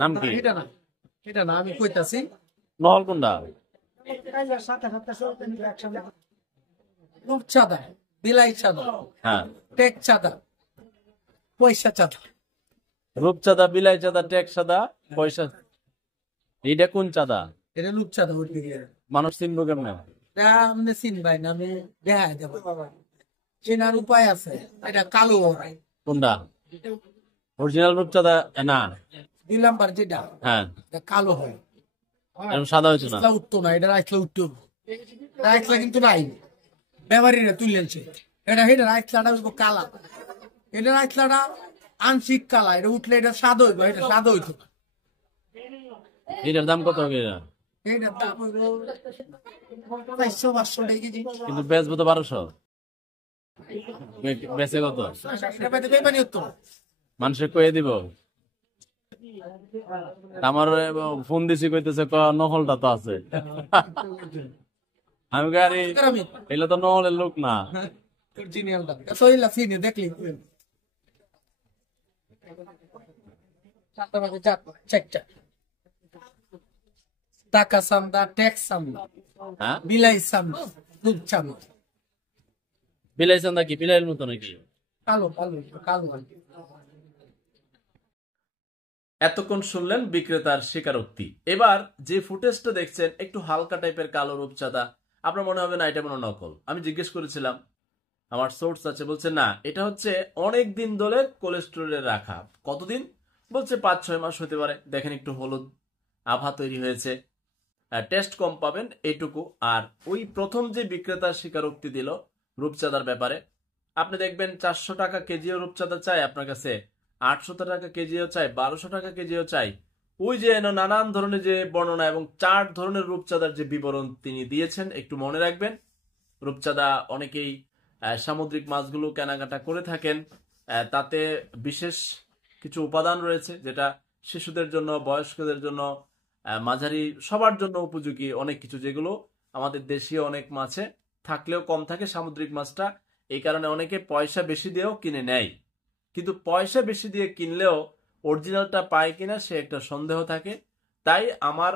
নাম কি? এটা না আমি কইতাছি নহল কোনটা? রূপচাঁদা, বিলাই চাঁদা, হ্যাঁ, টেক চাঁদা, পয়সা চাঁদা। রূপচাঁদা, বিলাই চাঁদা, টেক চাঁদা, পয়সা। এইটা কোন চাঁদা? এটা রূপচাঁদা উঠবে গিয়ে মানুষ চিনবো কেমনে? আপনি চিনবাই না, আমি দেখাই দেবো। চেনার উপায় আছে। এটা কালো হয়। কোনটা অরিজিনাল রূপচাঁদা? না, 2 নাম্বার যেটা হ্যাঁ, এটা কালো হয়। এরকম সাদা হয়েছে না। রাইসলা উঠতো না, এটা রাইসলা উঠতো। রাইসলা কিন্তু নাই, ব্যবহারীরা তুললেছে। এটা রাইসলাটা হইব কালা। এটা রাইসলাটা আংশিক কালা। এটা উঠলে এটা সাদা হইব, এটা সাদা হইতো না। এটার দাম কত হবে? এটার দাম হইব 400-500 টাকা কেজি। কিন্তু বেচবো তো 1200। বেচে কত? এটা পেতে বেমানি হতো না। মানুষে কয়ে দিব। আমার ফোন দিছি কইতেছে নহলটা তো আছে। আমি গাড়ি এগুলো তো নহলের লোক না। অরিজিনালটা সইলা চিনি দেখলি টাকা সামদা, ট্যাক্স সামদা, হ্যাঁ, বিলাই সামদা, দুধ চামদা। বিলাই চাঁদা কি বিলাইয়ের মতো নাকি? কালো কালো কালো। এতক্ষণ শুনলেন বিক্রেতার স্বীকারোক্তি। এবার যে ফুটেজটা দেখছেন একটু হালকা টাইপের কালো রূপচাঁদা, আপনার মনে হবে না এটা মনে নকল। আমি জিজ্ঞেস করেছিলাম, আমার সোর্স আছে, বলছে না এটা হচ্ছে অনেক দিন ধরে কোলেস্টেরলে রাখা। কতদিন? বলছে 5-6 মাস হতে পারে। দেখেন একটু হলুদ আভা তৈরি হয়েছে, টেস্ট কম পাবেন এইটুকু। আর ওই প্রথম যে বিক্রেতার স্বীকারোক্তি দিল রূপচাঁদার ব্যাপারে, আপনি দেখবেন 400 টাকা কেজিও রূপচাঁদা চাই আপনার কাছে, 800 টাকা কেজিও চাই, 1200 টাকা কেজিও চাই। ওই যে নানান ধরনের যে বর্ণনা এবং 4 ধরনের রূপচাঁদার যে বিবরণ তিনি দিয়েছেন, একটু মনে রাখবেন। রূপচাঁদা অনেকেই সামুদ্রিক মাছগুলো কেনাকাটা করে থাকেন। তাতে বিশেষ কিছু উপাদান রয়েছে যেটা শিশুদের জন্য, বয়স্কদের জন্য, মাঝারি সবার জন্য উপযোগী অনেক কিছু, যেগুলো আমাদের দেশীয় অনেক মাছে থাকলেও কম থাকে সামুদ্রিক মাছটা। এই কারণে অনেকে পয়সা বেশি দিয়েও কিনে নেয়, কিন্তু পয়সা বেশি দিয়ে কিনলেও অরিজিনালটা পায় কিনা সে একটা সন্দেহ থাকে। তাই আমার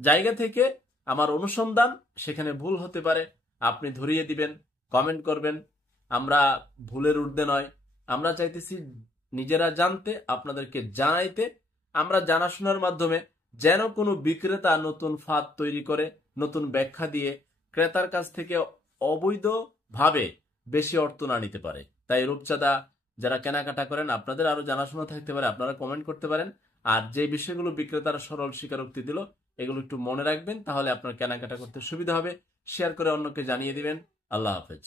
জায়গা থেকে আমার অনুসন্ধান, সেখানে ভুল হতে পারে, আপনি ধরিয়ে দিবেন, কমেন্ট করবেন। আমরা ভুলের ঊর্ধ্বে নয়, আমরা চাইতেছি নিজেরা জানতে, আপনাদেরকে জানাইতে। আমরা জানাশোনার মাধ্যমে যেন কোনো বিক্রেতা নতুন ফাঁদ তৈরি করে, নতুন ব্যাখ্যা দিয়ে ক্রেতার কাছ থেকে অবৈধভাবে বেশি অর্থ না নিতে পারে। তাই রূপচাঁদা যারা কেনাকাটা করেন, আপনাদের আরো জানাশোনা থাকতে পারে, আপনারা কমেন্ট করতে পারেন। আর যে বিষয়গুলো বিক্রেতারা সরল স্বীকারোক্তি দিল, এগুলো একটু মনে রাখবেন, তাহলে আপনার কেনাকাটা করতে সুবিধা হবে। শেয়ার করে অন্যকে জানিয়ে দিবেন। আল্লাহ হাফেজ।